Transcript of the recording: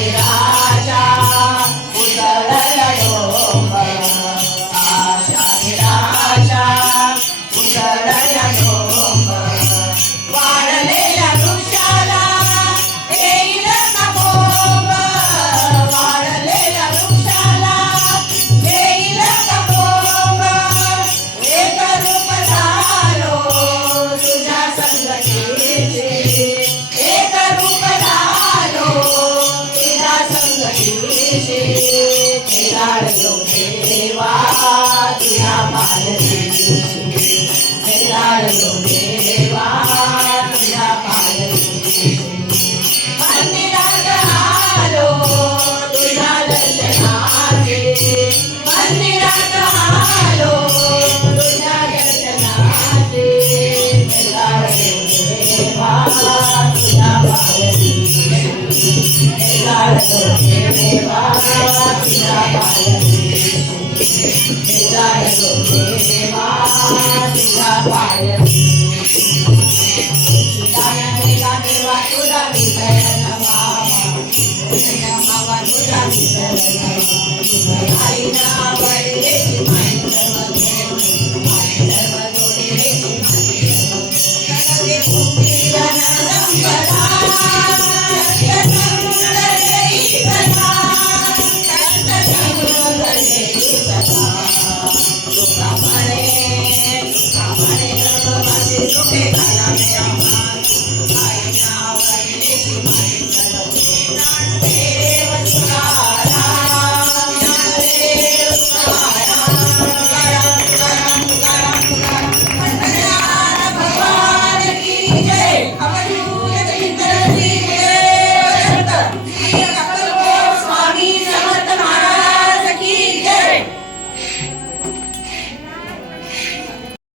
निराशा उसळल्या डोंगर, आशा निराशा उसळल्या डोंगर, वाढलेल्या वृक्षाला येईल का कोंब, वाढलेल्या वृक्षाला येईल का कोंब, एक रूप झालो तुझ्या संगतीचे, एक रूप झालो तुझ्या संगतीचे, खेळाडलो देवा तुझ्या पालकीचे, खेळाडलो देवा तुझ्या पालकीचे, मंदिरात आलो तुझ्या दर्शनाचे, मंदिरात आलो तुझ्या दर्शनाचे, खेळाडलो देवा तुझ्या पालकीचे, खेळाडलो देवा तुझ्या पालकीचे, खेळाडलो देवा तुझ्या पालकीचे, तुझा विसरण मावा तुझा विसरण आई नावा